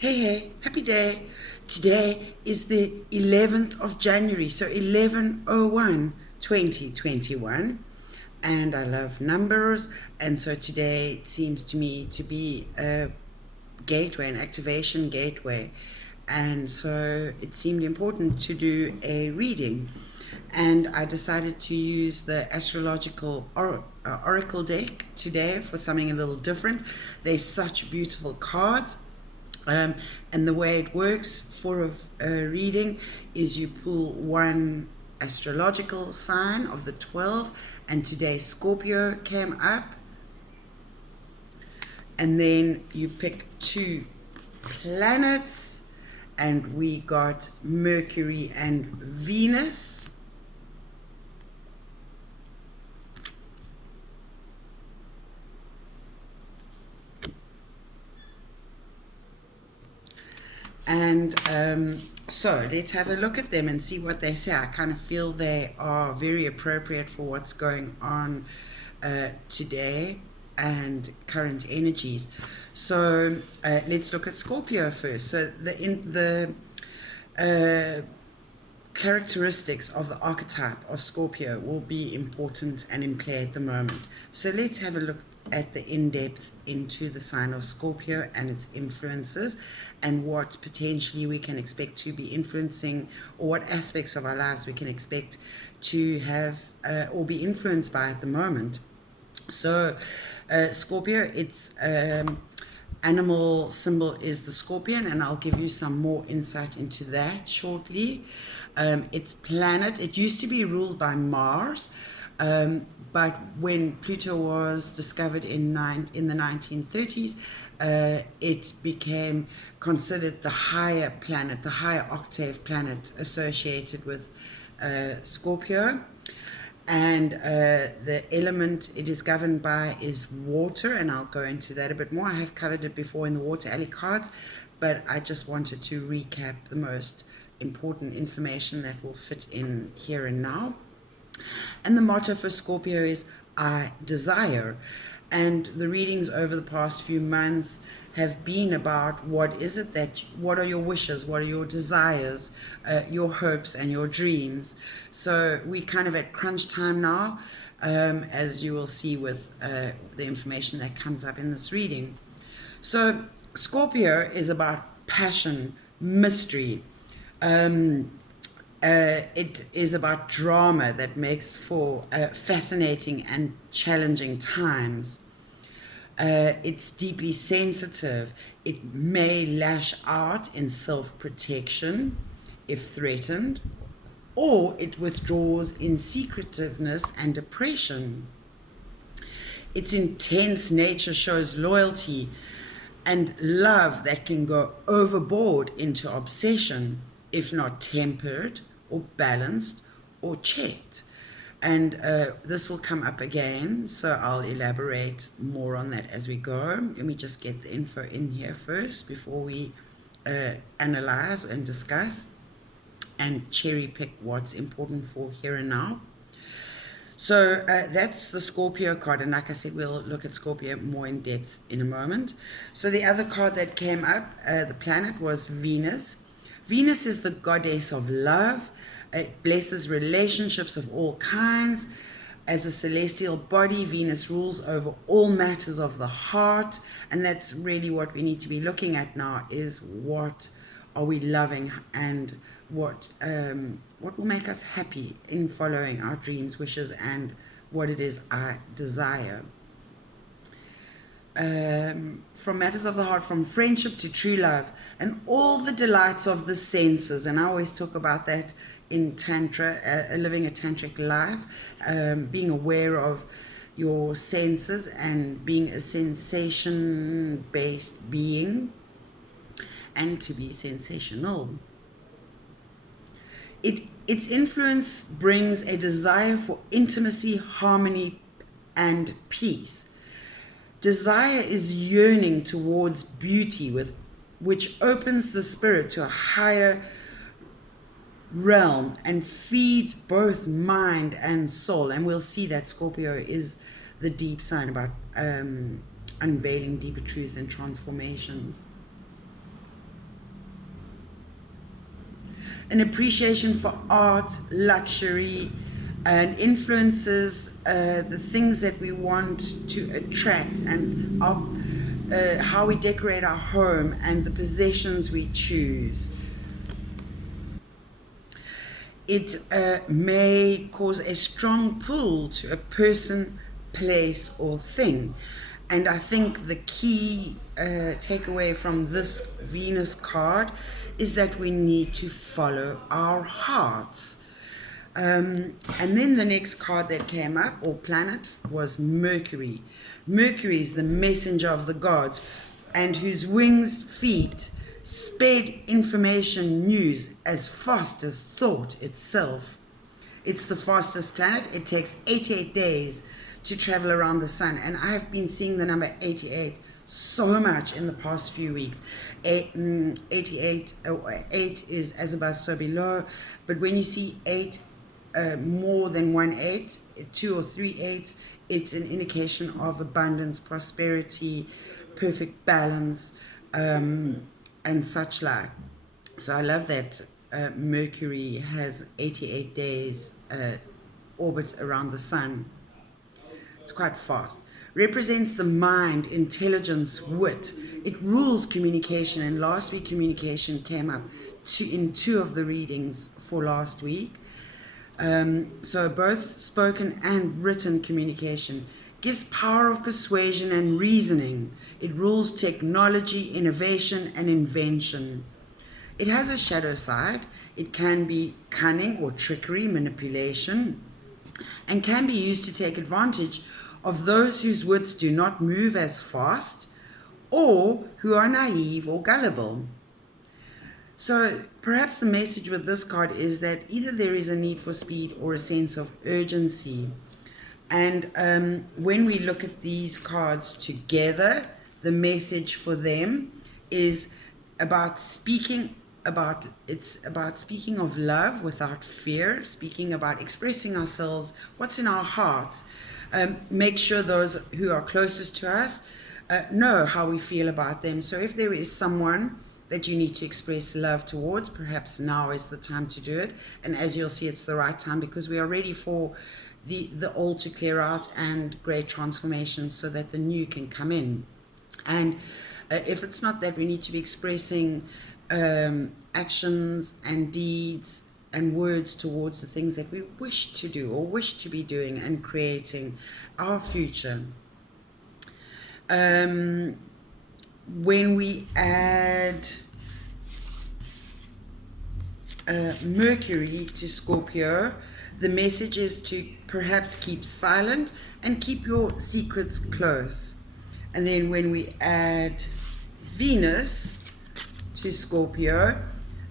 Hey, happy day. Today is the 11th of January, so 11/01/2021. And I love numbers, and so today it seems to me to be a gateway, an activation gateway. And so it seemed important to do a reading. And I decided to use the astrological oracle deck today for something a little different. They're such beautiful cards. And the way it works for a reading is you pull one astrological sign of the 12, and today Scorpio came up, and then you pick two planets, and we got Mercury and Venus. And so let's have a look at them and see what they say. I kind of feel they are very appropriate for what's going on today and current energies. So let's look at Scorpio first. So the characteristics of the archetype of Scorpio will be important and in play at the moment. So let's have a look at the in-depth into the sign of Scorpio and its influences, and what potentially we can expect to be influencing, or what aspects of our lives we can expect to have or be influenced by at the moment. So Scorpio, its animal symbol is the scorpion, and I'll give you some more insight into that shortly. Its planet, it used to be ruled by Mars, but when Pluto was discovered in the 1930s, it became considered the higher planet, the higher octave planet associated with Scorpio. And the element it is governed by is water, and I'll go into that a bit more. I have covered it before in the Water Alley cards, but I just wanted to recap the most important information that will fit in here and now. And the motto for Scorpio is I desire. And the readings over the past few months have been about what are your wishes, what are your desires, your hopes and your dreams. So we're kind of at crunch time now, as you will see with the information that comes up in this reading. So Scorpio is about passion, mystery. It is about drama that makes for fascinating and challenging times. It's deeply sensitive. It may lash out in self-protection if threatened, or it withdraws in secretiveness and depression. Its intense nature shows loyalty and love that can go overboard into obsession if not tempered or balanced or checked. And this will come up again, so I'll elaborate more on that as we go. Let me just get the info in here first before we analyze and discuss and cherry pick what's important for here and now. So that's the Scorpio card, and like I said, we'll look at Scorpio more in depth in a moment. So the other card that came up, the planet, was Venus. Venus is the goddess of love. It blesses relationships of all kinds. As a celestial body, Venus rules over all matters of the heart, and that's really what we need to be looking at now, is what are we loving, and what will make us happy in following our dreams, wishes, and what it is I desire. From matters of the heart, from friendship to true love, and all the delights of the senses. And I always talk about that in Tantra, living a tantric life, being aware of your senses and being a sensation-based being, and to be sensational. Its influence brings a desire for intimacy, harmony, and peace. Desire is yearning towards beauty, which opens the spirit to a higher realm and feeds both mind and soul. And we'll see that Scorpio is the deep sign about unveiling deeper truths and transformations. an appreciation for art, luxury, and influences the things that we want to attract, and how we decorate our home and the possessions we choose. It may cause a strong pull to a person, place, or thing. And I think the key takeaway from this Venus card is that we need to follow our hearts. And then the next card that came up, or planet, was Mercury. Mercury is the messenger of the gods, and whose wings, feet, sped information news as fast as thought itself. It's the fastest planet. It takes 88 days to travel around the sun, and I have been seeing the number 88 so much in the past few weeks. 88 or 8 is as above so below, but when you see 8, more than 1 8, 2 or 3 8s, it's an indication of abundance, prosperity, perfect balance, and such like. So I love that Mercury has 88 days orbit around the sun. It's quite fast. Represents the mind, intelligence, wit. It rules communication, and last week communication came up in 2 of the readings for last week. So both spoken and written communication. Gives power of persuasion and reasoning. It rules technology, innovation, and invention. It has a shadow side. It can be cunning or trickery, manipulation, and can be used to take advantage of those whose wits do not move as fast, or who are naive or gullible. So perhaps the message with this card is that either there is a need for speed or a sense of urgency. And when we look at these cards together, the message for them is about speaking of love without fear, speaking about expressing ourselves, what's in our hearts. Make sure those who are closest to us know how we feel about them. So if there is someone that you need to express love towards, perhaps now is the time to do it. And as you'll see, it's the right time, because we are ready for the old to clear out and great transformation so that the new can come in. And if it's not that, we need to be expressing actions and deeds and words towards the things that we wish to do or wish to be doing and creating our future. When we add Mercury to Scorpio, the message is to perhaps keep silent and keep your secrets close. And then when we add Venus to Scorpio,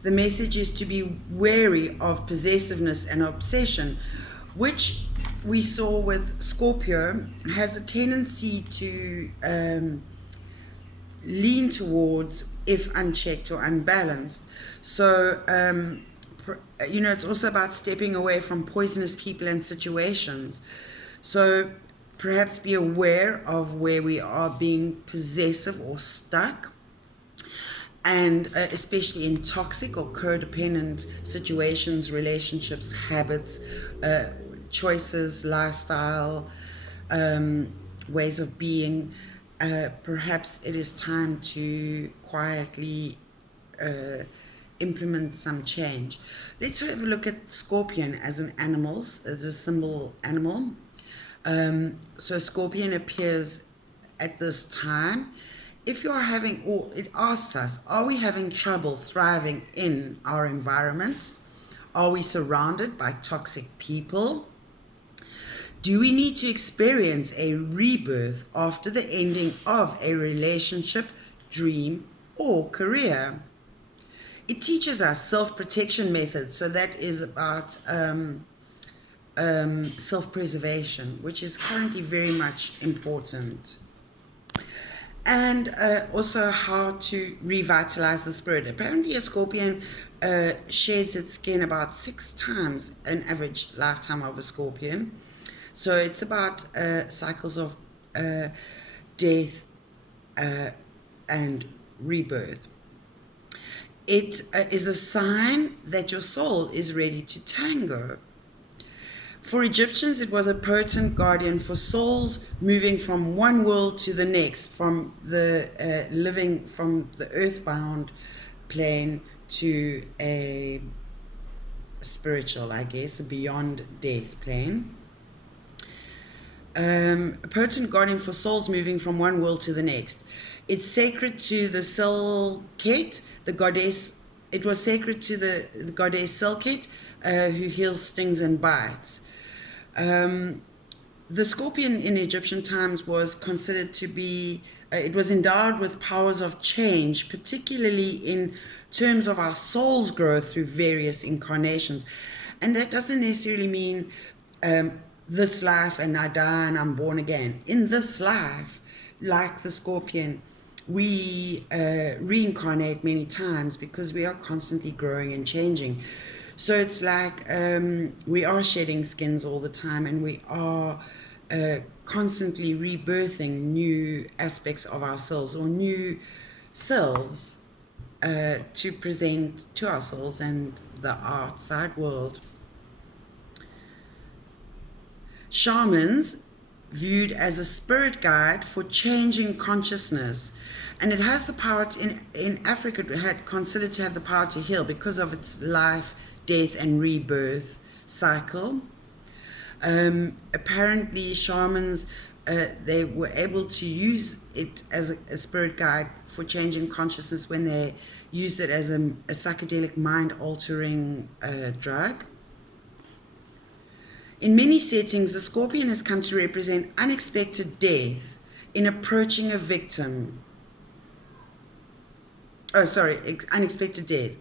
the message is to be wary of possessiveness and obsession, which we saw with Scorpio has a tendency to lean towards if unchecked or unbalanced. So it's also about stepping away from poisonous people and situations. So perhaps be aware of where we are being possessive or stuck, and especially in toxic or codependent situations, relationships, habits, choices, lifestyle, ways of being. Perhaps it is time to quietly implement some change. Let's have a look at Scorpion as an animal, as a symbol animal. So Scorpion appears at this time. If you're having, or it asks us, are we having trouble thriving in our environment? Are we surrounded by toxic people? Do we need to experience a rebirth after the ending of a relationship, dream, or career? It teaches us self-protection methods, so that is about self-preservation, which is currently very much important. And also how to revitalize the spirit. Apparently a Scorpion sheds its skin about 6 times an average lifetime of a Scorpion. So it's about cycles of death and rebirth. It is a sign that your soul is ready to tango. For Egyptians, it was a potent guardian for souls moving from one world to the next, from the living from the earthbound plane to a spiritual, I guess, a beyond death plane. A potent guardian for souls moving from one world to the next. It's sacred to the Selket, the goddess. It was sacred to the goddess Selket, who heals stings and bites. The scorpion in Egyptian times was considered to be, it was endowed with powers of change, particularly in terms of our soul's growth through various incarnations. And that doesn't necessarily mean this life and I die and I'm born again. In this life, like the scorpion, we reincarnate many times because we are constantly growing and changing. So it's like we are shedding skins all the time, and we are constantly rebirthing new aspects of ourselves or new selves to present to ourselves and the outside world. Shamans viewed as a spirit guide for changing consciousness, and it has the power to, in Africa it had considered to have the power to heal because of its life, death and rebirth cycle. Apparently shamans they were able to use it as a spirit guide for changing consciousness when they used it as a psychedelic mind altering drug. In many settings, the scorpion has come to represent unexpected death in approaching a victim. Unexpected death.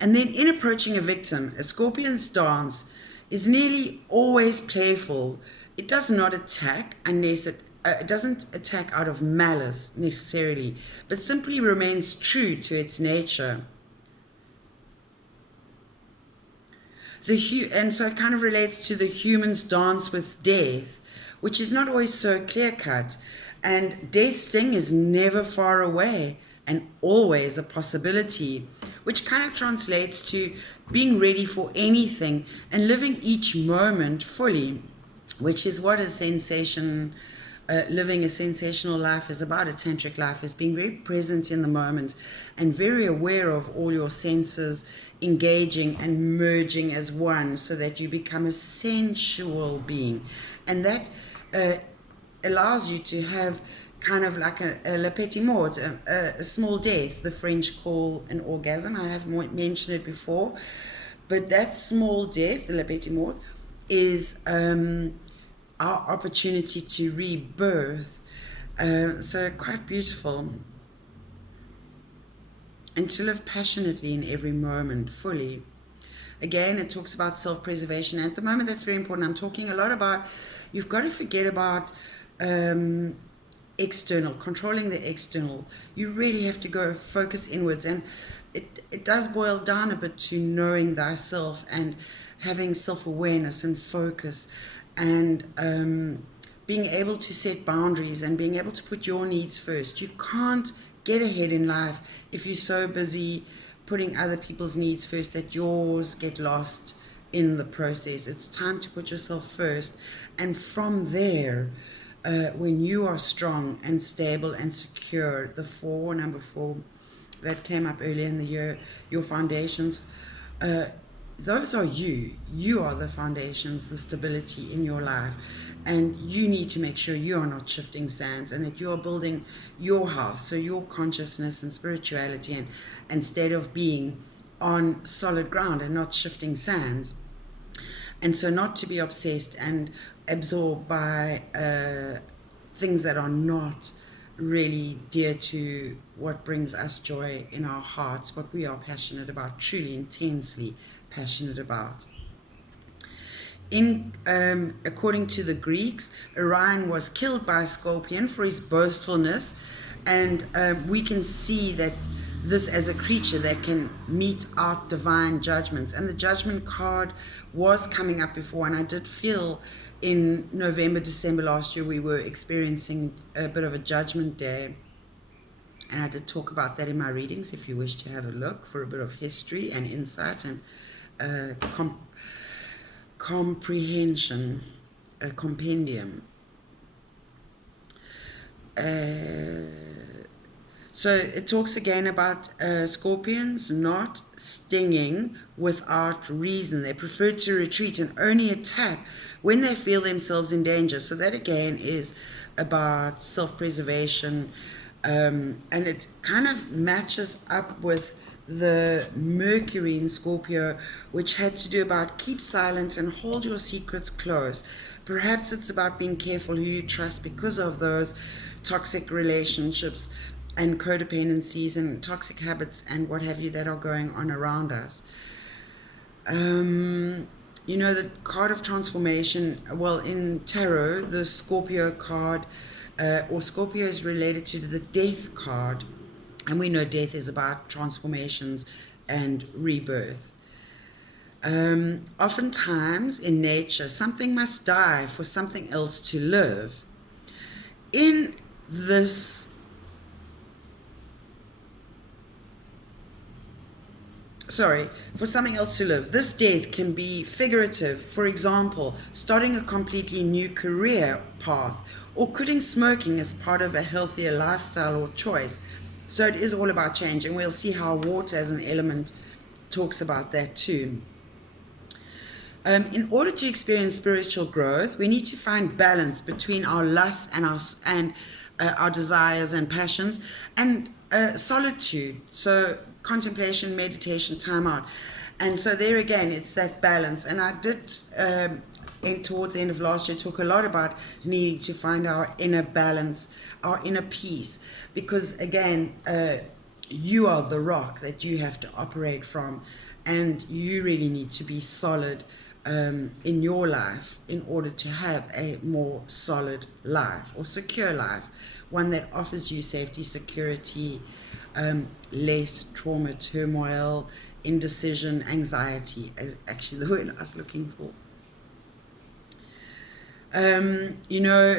And then in approaching a victim, a scorpion's dance is nearly always playful. It does not attack unless it doesn't attack out of malice necessarily, but simply remains true to its nature. And so it kind of relates to the human's dance with death, which is not always so clear-cut. And death's sting is never far away and always a possibility, which kind of translates to being ready for anything and living each moment fully, which is what living a sensational life is about. A tantric life is being very present in the moment and very aware of all your senses engaging and merging as one, so that you become a sensual being. And that allows you to have kind of like a le petit mort, a small death, the French call an orgasm. I have mentioned it before, but that small death, the le petit mort, is our opportunity to rebirth. So quite beautiful. And to live passionately in every moment, fully. Again, it talks about self-preservation. At the moment, that's very important. I'm talking a lot about, you've got to forget about external, controlling the external. You really have to go focus inwards. And it does boil down a bit to knowing thyself and having self-awareness and focus, and being able to set boundaries and being able to put your needs first. You can't get ahead in life if you're so busy putting other people's needs first that yours get lost in the process. It's time to put yourself first, and from there, when you are strong and stable and secure, number four that came up earlier in the year, your foundations, those are you are the foundations, the stability in your life. And you need to make sure you are not shifting sands, and that you are building your house, so your consciousness and spirituality, and instead of being on solid ground and not shifting sands. And so not to be obsessed and absorbed by things that are not really dear to what brings us joy in our hearts, what we are passionate about, truly intensely passionate about. According to the Greeks, Orion was killed by a scorpion for his boastfulness, and we can see that this as a creature that can mete out divine judgments. And the judgment card was coming up before, and I did feel in November, December last year we were experiencing a bit of a judgment day. And I did talk about that in my readings if you wish to have a look for a bit of history and insight and comprehension, a compendium. So it talks again about scorpions not stinging without reason. They prefer to retreat and only attack when they feel themselves in danger. So that again is about self-preservation, and it kind of matches up with the Mercury in Scorpio, which had to do about keep silent and hold your secrets close. Perhaps it's about being careful who you trust because of those toxic relationships and codependencies and toxic habits and what have you that are going on around us. You know, the card of transformation, well, in tarot, the Scorpio card, or Scorpio is related to the death card. And we know death is about transformations and rebirth. Oftentimes in nature, something must die for something else to live. In this for something else to live. This death can be figurative, for example, starting a completely new career path or quitting smoking as part of a healthier lifestyle or choice. So it is all about change, and we'll see how water as an element talks about that too. In order to experience spiritual growth, we need to find balance between our lusts and our desires and passions, and solitude. So contemplation, meditation, time out. And so there again, it's that balance. And I did, towards the end of last year, talk a lot about needing to find our inner balance, our inner peace. Because again, you are the rock that you have to operate from. And you really need to be solid in your life in order to have a more solid life or secure life. One that offers you safety, security, less trauma, turmoil, indecision, anxiety is actually the word I was looking for. You know,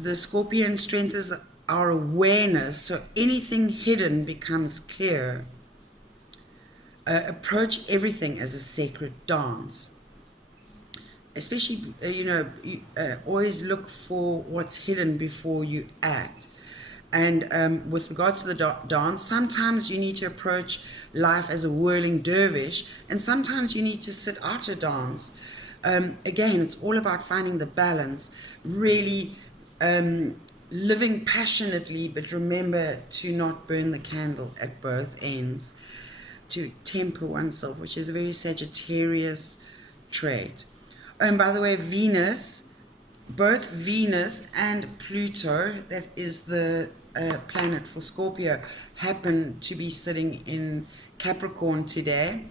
the Scorpion strengthens our awareness, so anything hidden becomes clear. Approach everything as a sacred dance. Especially, you know, always look for what's hidden before you act. And with regard to the dance, sometimes you need to approach life as a whirling dervish, and sometimes you need to sit out a dance. Again, it's all about finding the balance, really living passionately, but remember to not burn the candle at both ends, to temper oneself, which is a very Sagittarius trait. And by the way, Venus, both Venus and Pluto, that is the planet for Scorpio, happen to be sitting in Capricorn today.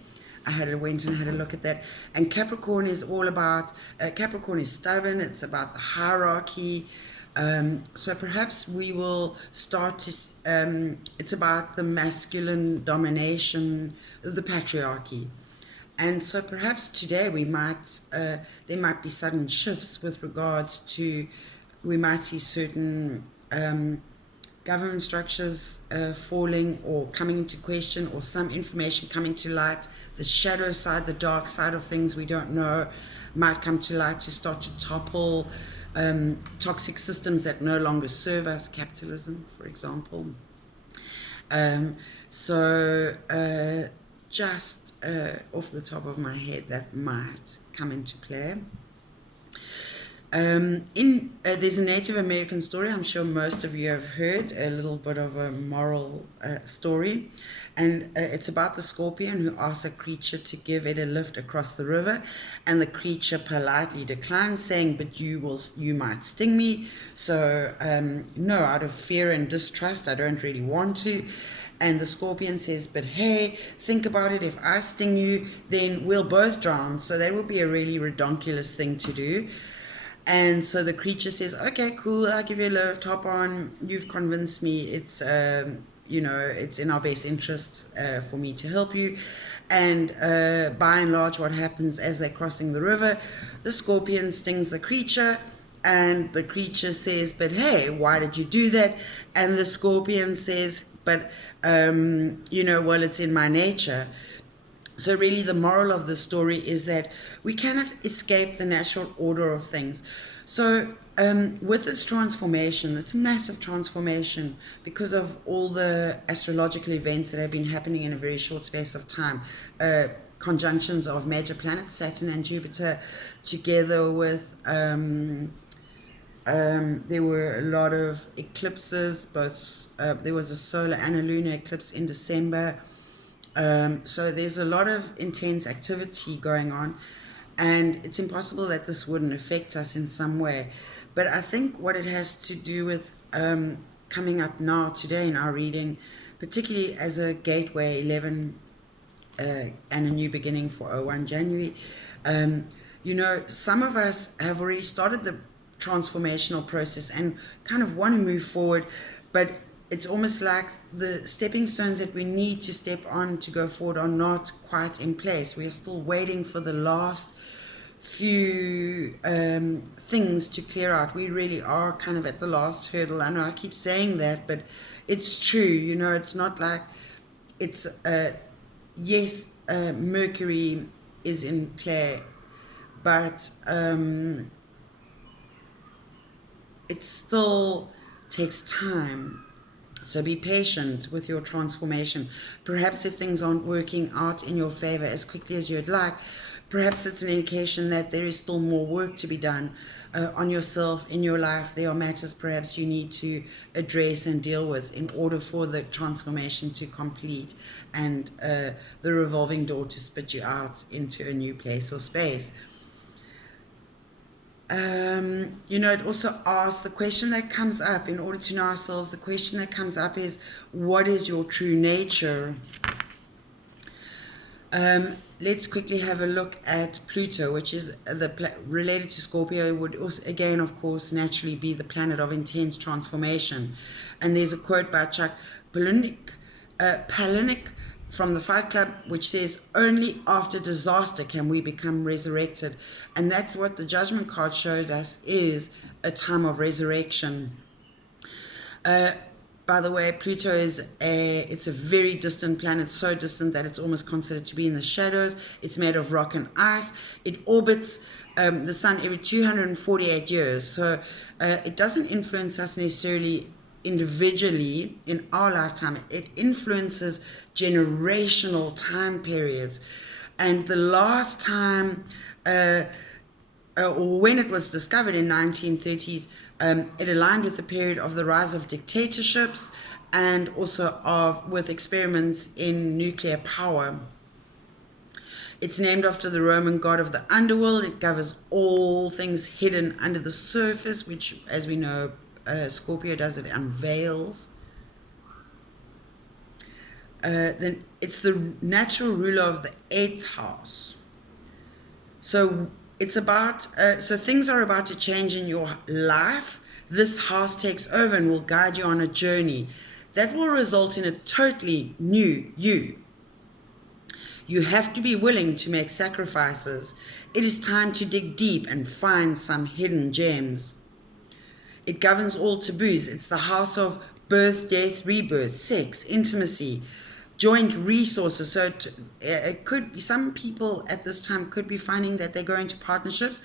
I went and had a look at that. And Capricorn is all about, Capricorn is stubborn, it's about the hierarchy. So perhaps we will start to, it's about the masculine domination, the patriarchy. And so perhaps today we might, there might be sudden shifts with regards to, we might see certain government structures falling or coming into question, or some information coming to light. The shadow side, the dark side of things we don't know might come to light to start to topple toxic systems that no longer serve us, capitalism, for example. Just off the top of my head, that might come into play. There's a Native American story I'm sure most of you have heard, a little bit of a moral story, and it's about the scorpion who asks a creature to give it a lift across the river, and the creature politely declines, saying, but you might sting me, so no, out of fear and distrust I don't really want to. And the scorpion says, but hey, think about it, if I sting you, then we'll both drown, so that would be a really redonkulous thing to do. And so the creature says, okay, cool, I'll give you a lift, hop on, you've convinced me, it's, you know, it's in our best interest for me to help you. And by and large, what happens as they're crossing the river, the scorpion stings the creature, And the creature says, but hey, why did you do that? And the scorpion says, but, well, it's in my nature. So really the moral of the story is that we cannot escape the natural order of things. So with this transformation, it's a massive transformation because of all the astrological events that have been happening in a very short space of time. Conjunctions of major planets, Saturn and Jupiter, together with there were a lot of eclipses, both there was a solar and a lunar eclipse in December. So there's a lot of intense activity going on, and it's impossible that this wouldn't affect us in some way. But I think what it has to do with coming up now today in our reading, particularly as a gateway 11 and a new beginning for 01 January, some of us have already started the transformational process and kind of want to move forward, but it's almost like the stepping stones that we need to step on to go forward are not quite in place. We are still waiting for the last few things to clear out. We really are kind of at the last hurdle. I know I keep saying that, but it's true. It's not like it's yes, Mercury is in play, but it still takes time. So be patient with your transformation. Perhaps if things aren't working out in your favor as quickly as you'd like, perhaps it's an indication that there is still more work to be done on yourself, in your life. There are matters perhaps you need to address and deal with in order for the transformation to complete and the revolving door to spit you out into a new place or space. It also asks the question that comes up in order to know ourselves. The question that comes up is, what is your true nature? Let's quickly have a look at Pluto, which is related to Scorpio, would also, again, of course, naturally be the planet of intense transformation. And there's a quote by Chuck Palahniuk from the Fight Club, which says, only after disaster can we become resurrected. And that's what the judgment card showed us, is a time of resurrection. By the way, Pluto it's a very distant planet, so distant that it's almost considered to be in the shadows. It's made of rock and ice. It orbits the sun every 248 years. So it doesn't influence us necessarily individually in our lifetime. It influences generational time periods. And the last time, when it was discovered in 1930s, it aligned with the period of the rise of dictatorships and also with experiments in nuclear power. It's named after the Roman god of the underworld. It governs all things hidden under the surface, which, as we know, Scorpio does, it unveils. Then it's the natural ruler of the 8th house. So it's about, so things are about to change in your life. This house takes over and will guide you on a journey that will result in a totally new you. You have to be willing to make sacrifices. It is time to dig deep and find some hidden gems. It governs all taboos. It's the house of birth, death, rebirth, sex, intimacy, joint resources. So it could be, some people at this time could be finding that they go into partnerships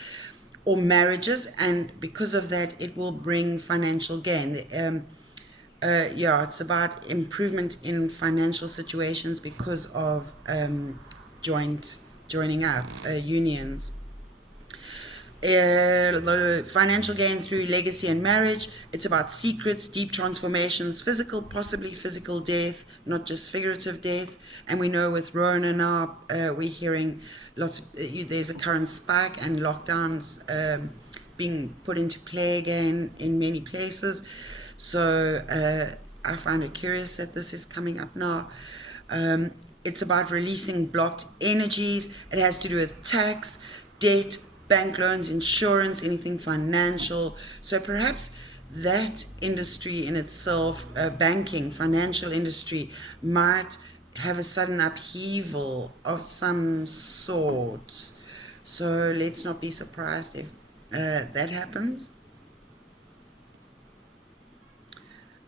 or marriages, and because of that, it will bring financial gain. It's about improvement in financial situations because of joining up, unions. Financial gain through legacy and marriage. It's about secrets, deep transformations, physical, possibly physical death, not just figurative death. And we know with Rona now, we're hearing lots of, there's a current spike and lockdowns being put into play again in many places. So I find it curious that this is coming up now. It's about releasing blocked energies. It has to do with tax, debt, bank loans, insurance, anything financial. So perhaps that industry in itself, banking, financial industry, might have a sudden upheaval of some sort. So let's not be surprised if that happens.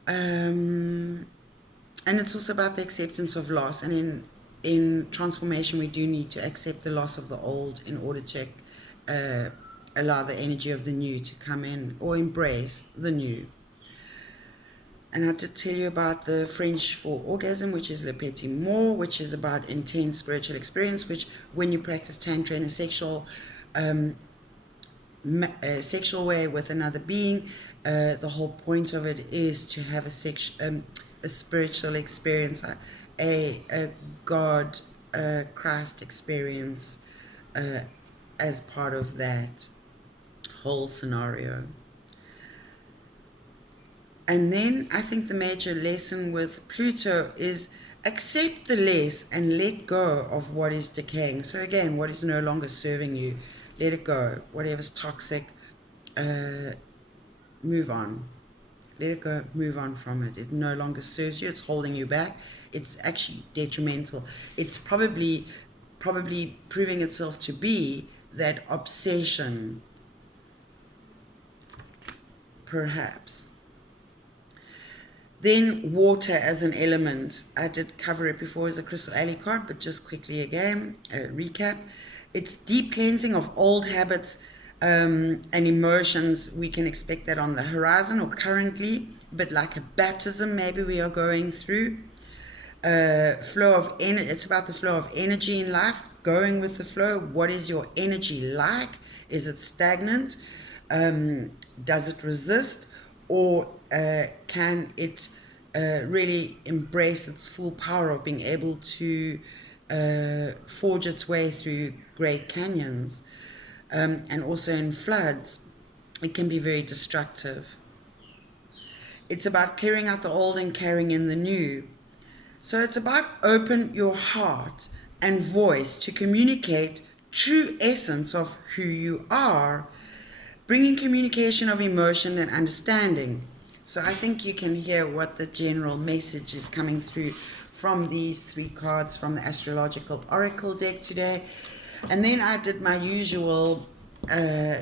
And it's also about the acceptance of loss. And in transformation, we do need to accept the loss of the old in order to allow the energy of the new to come in, or embrace the new. And I did tell you about the French for orgasm, which is le petit mot, which is about intense spiritual experience, which when you practice Tantra in a sexual way with another being, the whole point of it is to have a spiritual experience, a God, Christ experience as part of that whole scenario. And then I think the major lesson with Pluto is accept the less and let go of what is decaying. So again, what is no longer serving you, let it go. Whatever's toxic, move on. Let it go, move on from it. It no longer serves you, it's holding you back. It's actually detrimental. It's probably proving itself to be that obsession, perhaps. Then water as an element. I did cover it before as a crystal alley card, but just quickly again, recap. It's deep cleansing of old habits and emotions. We can expect that on the horizon or currently, but like a baptism maybe we are going through. Flow of energy. It's about the flow of energy in life, going with the flow. What is your energy like? Is it stagnant? Does it resist? Or can it really embrace its full power of being able to forge its way through great canyons? And also in floods, it can be very destructive. It's about clearing out the old and carrying in the new. So it's about open your heart and voice to communicate true essence of who you are, bringing communication of emotion and understanding. So I think you can hear what the general message is coming through from these three cards from the Astrological Oracle deck today. And then I did my usual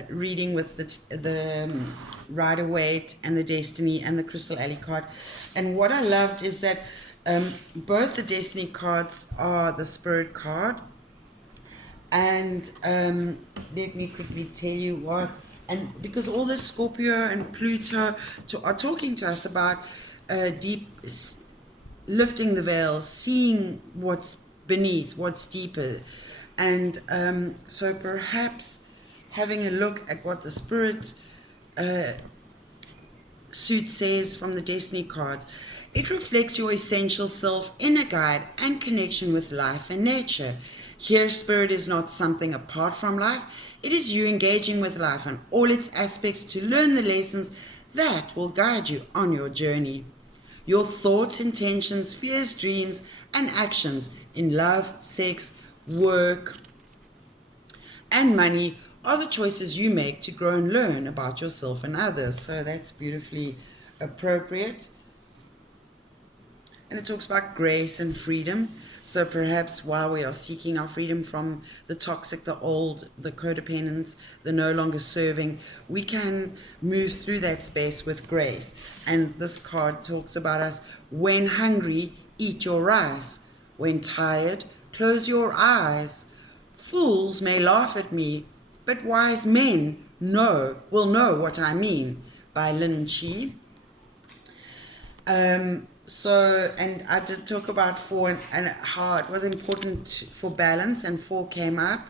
reading with the Rider-Waite and the Destiny and the Crystal Alley card. And what I loved is that both the Destiny cards are the Spirit card. And let me quickly tell you what. And because all the Scorpio and Pluto are talking to us about deep, lifting the veil, seeing what's beneath, what's deeper. And so perhaps having a look at what the Spirit suit says from the Destiny cards. It reflects your essential self, inner guide, and connection with life and nature. Here, Spirit is not something apart from life. It is you engaging with life and all its aspects to learn the lessons that will guide you on your journey. Your thoughts, intentions, fears, dreams, and actions in love, sex, work, and money are the choices you make to grow and learn about yourself and others. So that's beautifully appropriate. And it talks about grace and freedom. So perhaps while we are seeking our freedom from the toxic, the old, the codependence, the no longer serving, we can move through that space with grace. And this card talks about us: when hungry, eat your rice. When tired, close your eyes. Fools may laugh at me, but wise men will know what I mean. By Lin Chi. So, and I did talk about 4 and how it was important for balance, and 4 came up,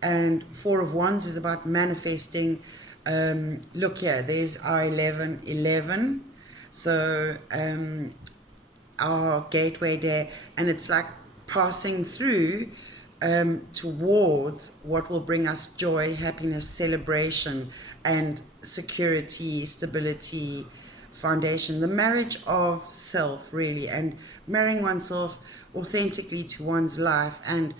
and 4 of Wands is about manifesting. Look here, there's our 11, so our gateway there, and it's like passing through towards what will bring us joy, happiness, celebration, and security, stability, foundation, the marriage of self, really, and marrying oneself authentically to one's life, and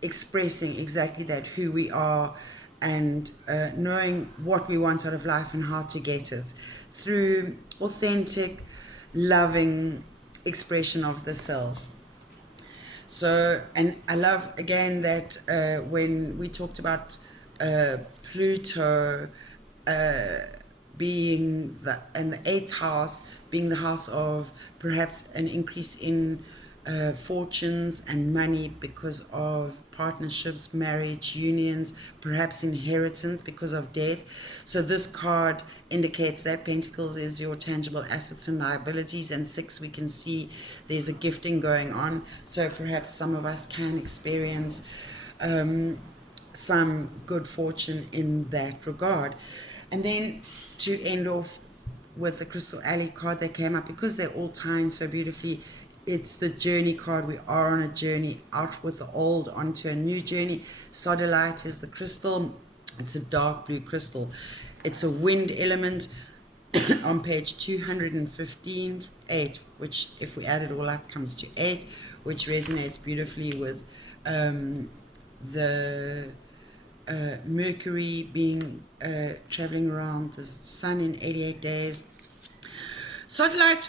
expressing exactly that, who we are, and knowing what we want out of life and how to get it through authentic, loving expression of the self. So, and I love again that when we talked about Pluto being the eighth house being the house of perhaps an increase in fortunes and money because of partnerships, marriage, unions, perhaps inheritance because of death. So this card indicates that Pentacles is your tangible assets and liabilities, and 6 we can see there's a gifting going on. So perhaps some of us can experience some good fortune in that regard. And then to end off with the Crystal Alley card that came up, because they're all tying so beautifully, it's the journey card. We are on a journey out with the old onto a new journey. Sodalite is the crystal. It's a dark blue crystal. It's a wind element on page 215, 8, which if we add it all up comes to 8, which resonates beautifully with the Mercury being traveling around the sun in 88 days. Sodalite,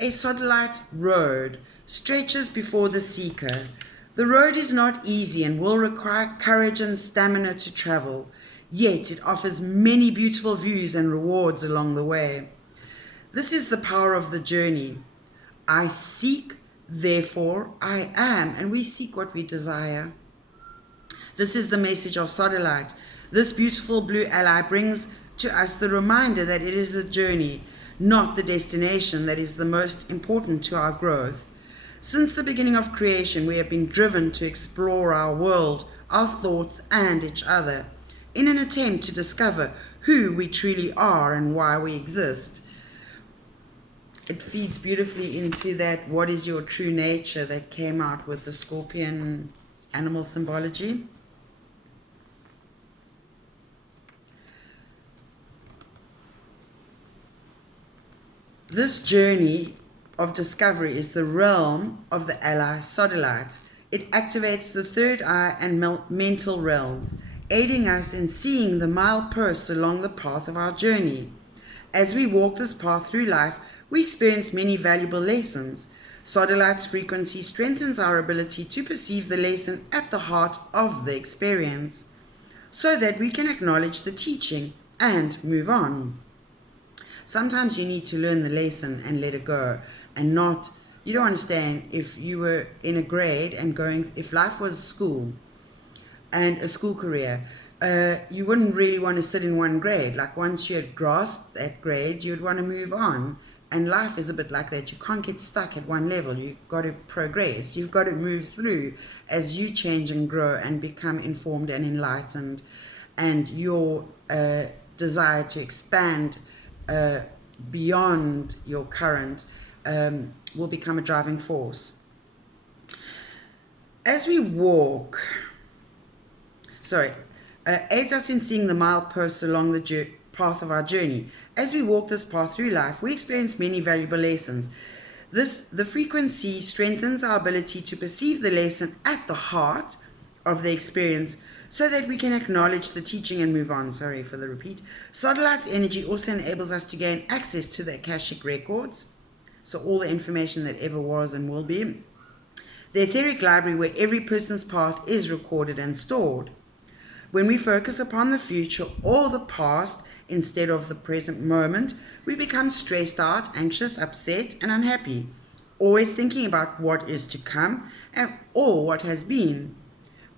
a sodalite road stretches before the seeker. The road is not easy and will require courage and stamina to travel, yet it offers many beautiful views and rewards along the way. This is the power of the journey. I seek, therefore I am, and we seek what we desire. This is the message of Sodalite. This beautiful blue ally brings to us the reminder that it is a journey, not the destination, that is the most important to our growth. Since the beginning of creation, we have been driven to explore our world, our thoughts, and each other, in an attempt to discover who we truly are and why we exist. It feeds beautifully into that what is your true nature that came out with the Scorpion animal symbology. This journey of discovery is the realm of the ally Sodalite. It activates the third eye and mental realms, aiding us in seeing the mileposts along the path of our journey. As we walk this path through life, we experience many valuable lessons. Sodalite's frequency strengthens our ability to perceive the lesson at the heart of the experience, so that we can acknowledge the teaching and move on. Sometimes you need to learn the lesson and let it go, and not, you don't understand if you were in a grade and if life was school and a school career, you wouldn't really want to sit in one grade. Like once you had grasped that grade, you'd want to move on. And life is a bit like that. You can't get stuck at one level. You've got to progress. You've got to move through as you change and grow and become informed and enlightened. And your desire to expand beyond your current will become a driving force. As we walk, aids us in seeing the mileposts along the path of our journey. As we walk this path through life, we experience many valuable lessons. The frequency strengthens our ability to perceive the lesson at the heart of the experience, so that we can acknowledge the teaching and move on. Sorry for the repeat. Sodalite's energy also enables us to gain access to the Akashic records, so all the information that ever was and will be. The etheric library where every person's path is recorded and stored. When we focus upon the future or the past instead of the present moment, we become stressed out, anxious, upset, and unhappy, always thinking about what is to come or what has been.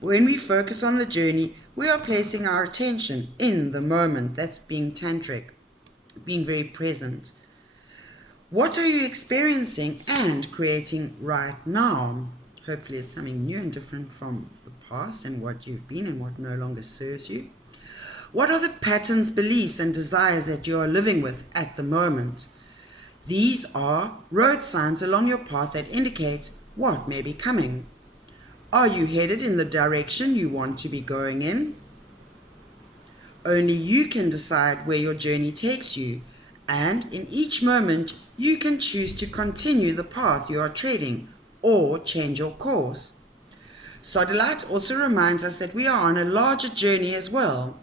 When we focus on the journey, we are placing our attention in the moment. That's being tantric, being very present. What are you experiencing and creating right now? Hopefully it's something new and different from the past and what you've been and what no longer serves you. What are the patterns, beliefs, and desires that you are living with at the moment? These are road signs along your path that indicate what may be coming. Are you headed in the direction you want to be going in? Only you can decide where your journey takes you, and in each moment you can choose to continue the path you are treading or change your course. Sodalite also reminds us that we are on a larger journey as well.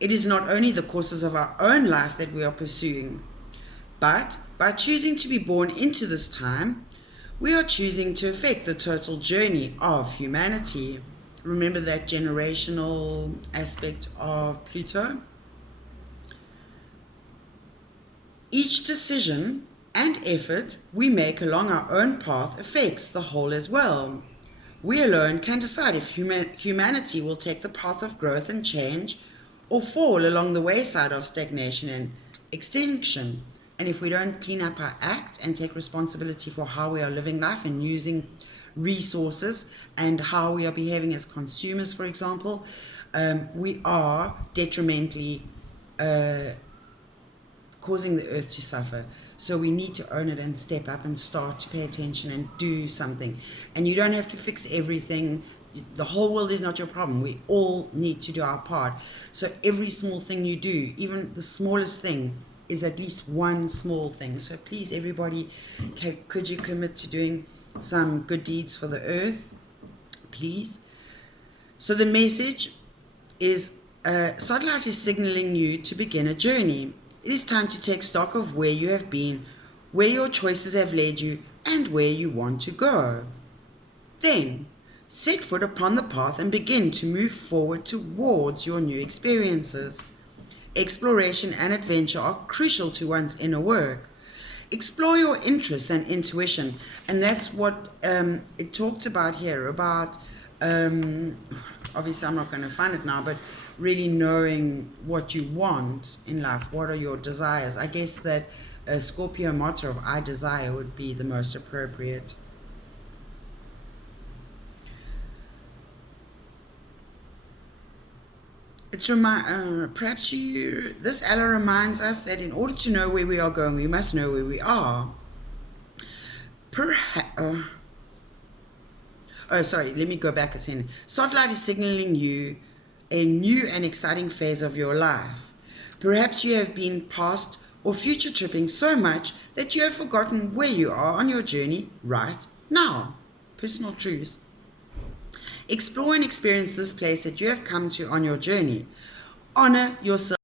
It is not only the courses of our own life that we are pursuing, but by choosing to be born into this time, we are choosing to affect the total journey of humanity. Remember that generational aspect of Pluto? Each decision and effort we make along our own path affects the whole as well. We alone can decide if humanity will take the path of growth and change or fall along the wayside of stagnation and extinction. And if we don't clean up our act and take responsibility for how we are living life and using resources and how we are behaving as consumers, for example, we are detrimentally causing the earth to suffer. So we need to own it and step up and start to pay attention and do something. And you don't have to fix everything. The whole world is not your problem. We all need to do our part. So every small thing you do, even the smallest thing, is at least one small thing. So please, everybody, could you commit to doing some good deeds for the earth, please? So the message is, Satellite is signaling you to begin a journey. It is time to take stock of where you have been, where your choices have led you, and where you want to go. Then, set foot upon the path and begin to move forward towards your new experiences. Exploration and adventure are crucial to one's inner work. Explore your interests and intuition, and that's what it talks about here, about, obviously I'm not going to find it now, but really knowing what you want in life. What are your desires? I guess that a Scorpio motto of I desire would be the most appropriate. It's perhaps this aloe reminds us that in order to know where we are going, we must know where we are. Let me go back a second. Satellite is signaling you a new and exciting phase of your life. Perhaps you have been past or future tripping so much that you have forgotten where you are on your journey right now. Personal truths. Explore and experience this place that you have come to on your journey. Honor yourself.